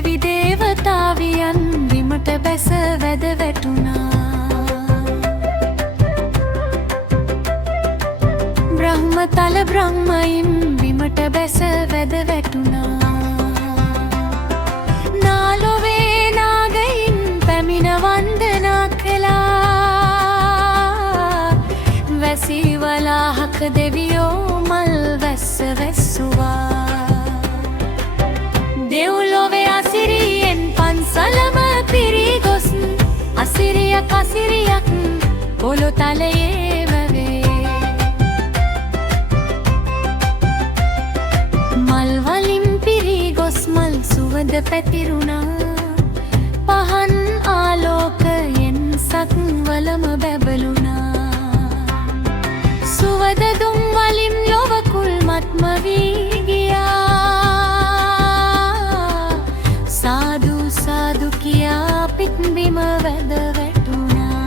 දෙවි දේවතාවියන් බිමට බැස වැද වැටුණා. බ්‍රහ්මතල බ්‍රහ්මයින් බිමට බැස වැද වැටුණා. නාලොවේ නාගයින් පැමිණ වන්දනා කළා. වැසිවලාහක දෙවියෝ මල් වැස්ස වැස්සුවා. දෙව්ලොවේ අසිරියෙන් පන්සලම පිරී ගොස් අසිරියක් අසිරියක් පොළොතලයේ වැවේ. මල් වලින් පිරී ගොස් මල් සුවඳ පැතිරුණා. පහන් ආලෝකයෙන් සක්වලම බැබළුණා. සුවඳ දුම් වලින් ලොව කුල්මත්ම වී ගියා. සාදු සාදු කියා පිට්බිම වැද වැටුණා.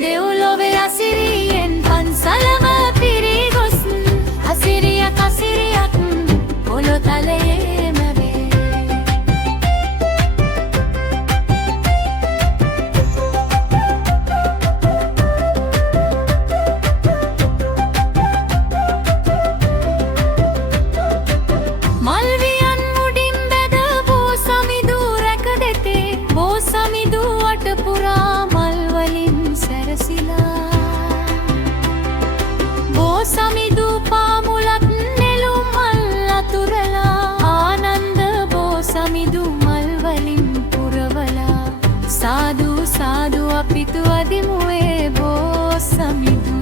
දෙව්ලොවේ අසිරියෙන් පන්සලම පිරී ගොස් අසිරියක් අසිරියක් පොළොතලයේම වේ. මල්වියන් මුඩින් බැද බෝ සමිඳු රැක දෙතේ. බෝ සමිඳු වටපුරා මල් වලින් සැරසිලා. බෝ සමිඳු පාමුලක් නෙළුම් මල් අතුරලා. ආනන්ද බෝ සමිඳු මල් වලින් පුරවලා. සාදු සාදු අපිතු අදිමු ඒ බෝ සමිඳු.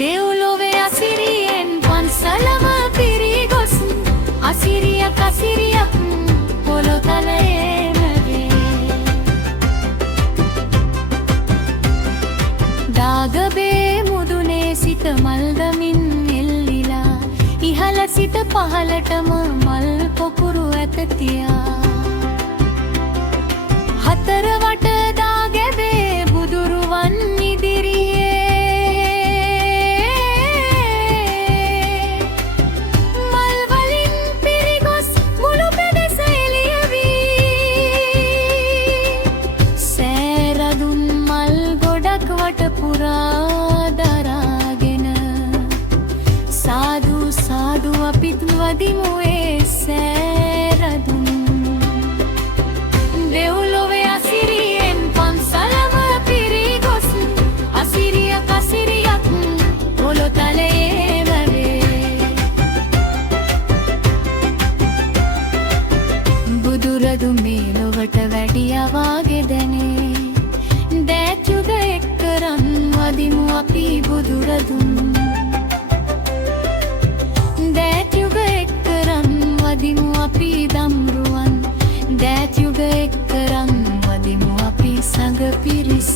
දෙව්ලොවේ අසිරියෙන් පන්සලම පිරී ගොස් අසිරියක් අසිරියක් පොළොතලයේම වේ. දාගබේ මුදුනේ සිට මල්දමින් එල්ලිලා. ඉහළ සිට පහළටම මල් පොකුරු ඇත තියා. හතර වට දාගැබේ බුදුරුවන් ඉදිරියේ. මල් වලින් පිරී ගොස් මුළු පෙදෙස එළිය වී. සෑරදුන් මල් ගොඩක් වටපුරා දරාගෙන. සාදු සාදු අපිත් වදිමු ඒ සෑරදුන්. දෙව්ලොවේ අසිරියෙන් පන්සලම පිරී ගොස් අසිරියක් අසිරියක් පොළොතලයේම වේ. බුදුරදුන් මේ ලොවට වැඩියා වාගේ දැනේ. දෑත් යුග එක්කරන් වදිමු අපි බුදුරදුන්. දෑත් යුග එක්කරන් වදිමු අපි දම්රුවන්. දෑත් යුග එක්කරන් වදිමු අපි සඟ පිරිස.